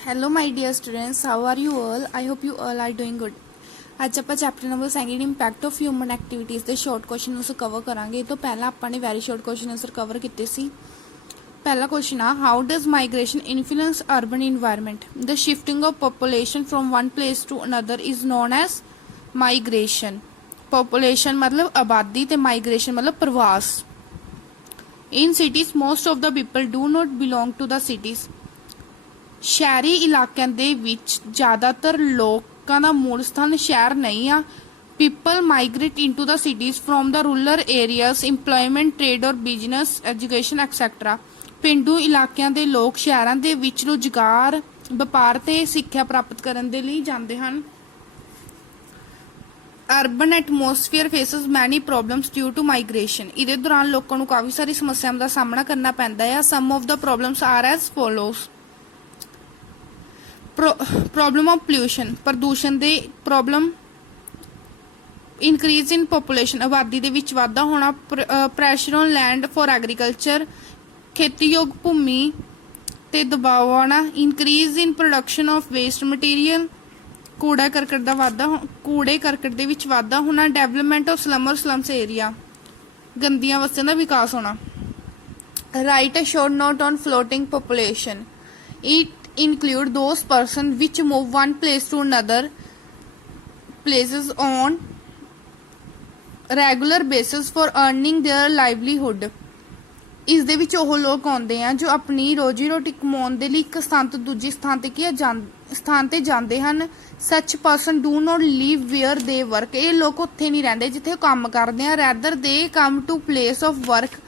Hello my dear students, how are you all? I hope you all are doing good. ਅੱਜ ਆਪਾਂ chapter number 2 impact of human activities ਦੇ short question answer cover ਕਰਾਂਗੇ। ਇਹ ਤੋਂ ਪਹਿਲਾਂ ਆਪਾਂ ਨੇ very short question answer cover ਕੀਤੇ ਸੀ। ਪਹਿਲਾ ਕੁਐਸਚਨ ਆ, how does migration influence urban environment? The shifting of population from one place to another is known as migration. Population ਮਤਲਬ ਆਬਾਦੀ ਤੇ ਮਾਈਗ੍ਰੇਸ਼ਨ ਮਤਲਬ ਪ੍ਰਵਾਸ। In cities most of the people do not belong to the cities. ਸ਼ਹਿਰੀ ਇਲਾਕਿਆਂ ਦੇ ਵਿੱਚ ਜ਼ਿਆਦਾਤਰ ਲੋਕਾਂ ਦਾ ਮੂਲ ਸਥਾਨ ਸ਼ਹਿਰ ਨਹੀਂ ਆ। People migrate into the cities from the rural areas, employment, trade ਔਰ ਬਿਜ਼ਨਸ, ਐਜੂਕੇਸ਼ਨ ਐਕਸੈਟਰਾ। ਪੇਂਡੂ ਇਲਾਕਿਆਂ ਦੇ ਲੋਕ ਸ਼ਹਿਰਾਂ ਦੇ ਵਿੱਚ ਰੁਜ਼ਗਾਰ, ਵਪਾਰ ਤੇ ਸਿੱਖਿਆ ਪ੍ਰਾਪਤ ਕਰਨ ਦੇ ਲਈ ਜਾਂਦੇ ਹਨ। ਅਰਬਨ ਐਟਮੋਸਫੀਅਰ ਫੇਸਿਸ ਮੈਨੀ ਪ੍ਰੋਬਲਮਸ ਡਿਊ ਟੂ ਮਾਈਗ੍ਰੇਸ਼ਨ। ਇਹਦੇ ਦੌਰਾਨ ਲੋਕਾਂ ਨੂੰ ਕਾਫੀ ਸਾਰੀ ਸਮੱਸਿਆਵਾਂ ਦਾ ਸਾਹਮਣਾ ਕਰਨਾ ਪੈਂਦਾ ਹੈ। Some of the problems are as follows. Problem of pollution, ਪ੍ਰਦੂਸ਼ਣ ਦੇ ਪ੍ਰੋਬਲਮ। ਇਨਕਰੀਜ਼ ਇਨ ਪੋਪੂਲੇਸ਼ਨ, ਆਬਾਦੀ ਦੇ ਵਿੱਚ ਵਾਧਾ ਹੋਣਾ। Pressure on land for agriculture, ਖੇਤੀਯੋਗ ਭੂਮੀ ਤੇ ਦਬਾਅ ਆਉਣਾ। Increase in production of waste material, ਕੂੜਾ ਕਰਕਟ ਦਾ ਵਾਧਾ, ਕੂੜੇ ਕਰਕਟ ਦੇ ਵਿੱਚ ਵਾਧਾ ਹੋਣਾ। ਡਿਵੈਲਪਮੈਂਟ ਆਫ ਸਲਮ ਔਰ ਸਲਮਸ ਏਰੀਆ, ਗੰਦੀਆਂ ਬਸਤੀਆਂ ਦਾ ਵਿਕਾਸ ਹੋਣਾ। Write a short note on floating population. It include those persons which move one place to another places on regular basis for earning their livelihood। ਇਸ ਦੇ ਵਿੱਚ ਉਹ ਲੋਕ ਆਉਂਦੇ ਆ ਜੋ ਆਪਣੀ ਰੋਜੀ ਰੋਟੀ ਕਮਾਉਣ ਦੇ ਲਈ ਇੱਕ ਸਥਾਨ ਤੋਂ ਦੂਜੀ ਸਥਾਨ ਤੇ ਜਾਂਦੇ ਹਨ। such person do not live where they work। ਇਹ ਲੋਕ ਉੱਥੇ ਨਹੀਂ ਰਹਿੰਦੇ ਜਿੱਥੇ ਉਹ ਕੰਮ ਕਰਦੇ ਆ। rather they come to place of work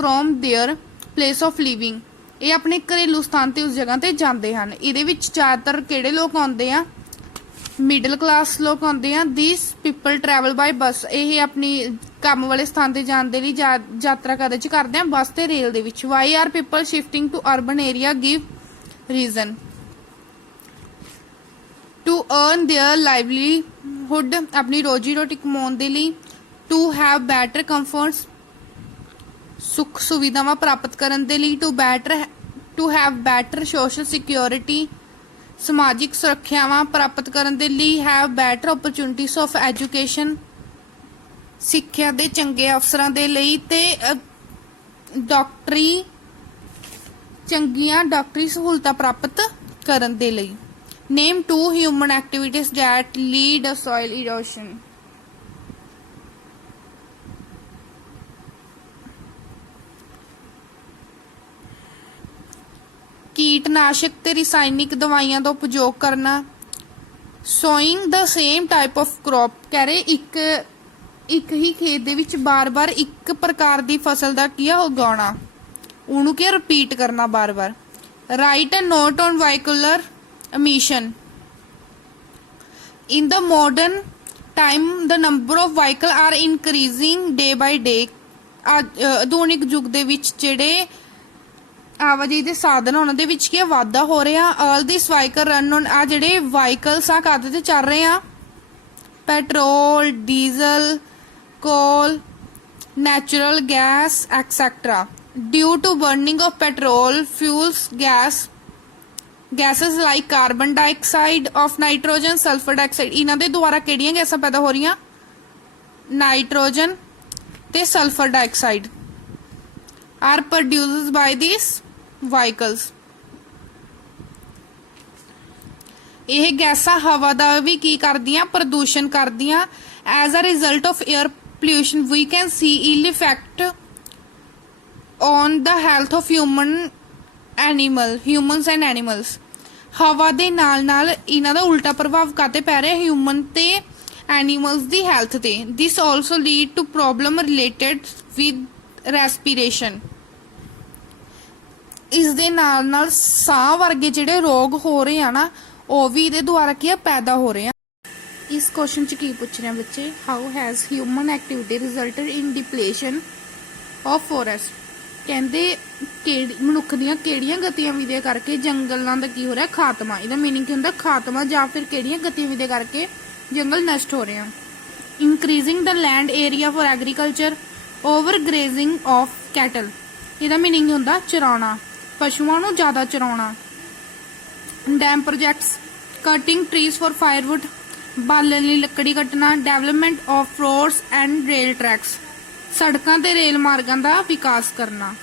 from their place of living। ਇਹ ਆਪਣੇ ਘਰੇਲੂ ਸਥਾਨ ਤੇ ਉਸ ਜਗ੍ਹਾ ਤੇ ਜਾਂਦੇ ਹਨ। ਇਹਦੇ ਵਿੱਚ ਜ਼ਿਆਦਾਤਰ ਕਿਹੜੇ ਲੋਕ ਆਉਂਦੇ ਆ? ਮਿਡਲ ਕਲਾਸ ਲੋਕ ਆਉਂਦੇ ਆ। ਦਿਸ ਪੀਪਲ ਟਰੈਵਲ ਬਾਈ ਬੱਸ। ਇਹ ਆਪਣੀ ਕੰਮ ਵਾਲੇ ਸਥਾਨ ਤੇ ਜਾਣ ਦੇ ਲਈ ਯਾਤਰਾ ਕਰਦੇ ਆ ਬੱਸ ਤੇ ਰੇਲ ਦੇ ਵਿੱਚ। Why are people shifting to urban area? Give reason. To earn their livelihood, ਆਪਣੀ ਰੋਜੀ ਰੋਟੀ ਕਮਾਉਣ ਦੇ ਲਈ। ਟੂ ਹੈਵ ਬੈਟਰ ਕੰਫਰਟਸ, ਸੁੱਖ ਸੁਵਿਧਾਵਾਂ ਪ੍ਰਾਪਤ ਕਰਨ ਦੇ ਲਈ। To have better social security, ਸਮਾਜਿਕ ਸੁਰੱਖਿਆਵਾਂ ਪ੍ਰਾਪਤ ਕਰਨ ਦੇ ਲਈ। Have better opportunities of education, ਸਿੱਖਿਆ ਦੇ ਚੰਗੇ ਅਵਸਰਾਂ ਦੇ ਲਈ। ਤੇ ਚੰਗੀਆਂ ਡਾਕਟਰੀ ਸਹੂਲਤਾਂ ਪ੍ਰਾਪਤ ਕਰਨ ਦੇ ਲਈ। Name 2 human activities that lead a soil erosion. ਕੀਟਨਾਸ਼ਕ ਤੇ ਰਸਾਇਣਿਕ ਦਵਾਈਆਂ ਦਾ ਉਪਯੋਗ ਕਰਨਾ। ਸੋਇੰਗ ਦਾ ਸੇਮ ਟਾਈਪ ਆਫ ਕ੍ਰੌਪ, ਕਹਿ ਰਹੇ ਇੱਕ ਹੀ ਖੇਤ ਦੇ ਵਿੱਚ ਬਾਰ-ਬਾਰ ਇੱਕ ਪ੍ਰਕਾਰ ਦੀ ਫਸਲ ਦਾ ਕੀ ਉਗਾਉਣਾ, ਉਹਨੂੰ ਕੀ ਰਿਪੀਟ ਕਰਨਾ ਬਾਰ-ਬਾਰ। Write a note on vehicular emission। in the modern time the number of vehicle are increasing day by day। ਆਧੁਨਿਕ ਯੁੱਗ ਦੇ ਵਿੱਚ ਜਿਹੜੇ ਆਵਾਜਾਈ ਦੇ ਸਾਧਨ ਉਹਨਾਂ ਦੇ ਵਿੱਚ ਕੀ ਵਾਧਾ ਹੋ ਰਿਹਾ। All this vehicle run on, ਆ ਜਿਹੜੇ ਵਾਹੀਕਲਸ ਆ ਕਾਹਦੇ ਤੇ ਚੱਲ ਰਹੇ ਆ? Petrol, diesel, coal, natural gas etcetera. Due to burning of petrol fuels gases like carbon dioxide of nitrogen, sulphur dioxide. ਇਹਨਾਂ ਦੇ ਦੁਆਰਾ ਕਿਹੜੀਆਂ ਗੈਸਾਂ ਪੈਦਾ ਹੋ ਰਹੀਆਂ? ਨਾਈਟ੍ਰੋਜਨ ਤੇ sulphur dioxide are produced by this vehicles. ਇਹ ਗੈਸਾਂ ਹਵਾ ਦਾ ਵੀ ਕੀ ਕਰਦੀਆਂ? ਪ੍ਰਦੂਸ਼ਣ ਕਰਦੀਆਂ। As a result of air pollution we can see ill effect on the health of humans and animals. ਹਵਾ ਦੇ ਨਾਲ ਇਹਨਾਂ ਦਾ ਉਲਟਾ ਪ੍ਰਭਾਵ ਕਾਤੇ ਪੈ ਰਿਹਾ? ਹਿਊਮਨ ਤੇ ਐਨੀਮਲਸ ਦੀ ਹੈਲਥ ਤੇ। This also lead to problem related with respiration. ਇਸ ਦੇ ਨਾਲ ਸਾਹ ਵਰਗੇ ਜਿਹੜੇ ਰੋਗ ਹੋ ਰਹੇ ਆ ਨਾ, ਉਹ ਵੀ ਇਹਦੇ ਦੁਆਰਾ ਕੀ ਪੈਦਾ ਹੋ ਰਹੇ ਆ। ਇਸ ਕੁਐਸਚਨ 'ਚ ਕੀ ਪੁੱਛ ਰਹੇ ਆ ਬੱਚੇ? How has human activity resulted in depletion of forest? ਕਹਿੰਦੇ ਮਨੁੱਖ ਦੀਆਂ ਕਿਹੜੀਆਂ ਗਤੀਵਿਧੀਆਂ ਕਰਕੇ ਜੰਗਲਾਂ ਦਾ ਕੀ ਹੋ ਰਿਹਾ? ਖਾਤਮਾ। ਇਹਦਾ ਮੀਨਿੰਗ ਕੀ ਹੁੰਦਾ? ਖਾਤਮਾ। ਜਾਂ ਫਿਰ ਕਿਹੜੀਆਂ ਗਤੀਵਿਧੀਆਂ ਕਰਕੇ ਜੰਗਲ ਨਸ਼ਟ ਹੋ ਰਹੇ ਆ। Increasing the land area for agriculture, over grazing of cattle. ਇਹਦਾ ਮੀਨਿੰਗ ਹੁੰਦਾ ਚਰਾਉਣਾ, ਪਸ਼ੂਆਂ ਨੂੰ ਜ਼ਿਆਦਾ ਚਰਾਉਣਾ। Dam projects, cutting trees for firewood, ਬਾਲਣ ਲਈ ਲੱਕੜੀ ਕੱਟਣਾ, development of roads and rail tracks, ਸੜਕਾਂ ਤੇ ਰੇਲ ਮਾਰਗਾਂ ਦਾ ਵਿਕਾਸ ਕਰਨਾ।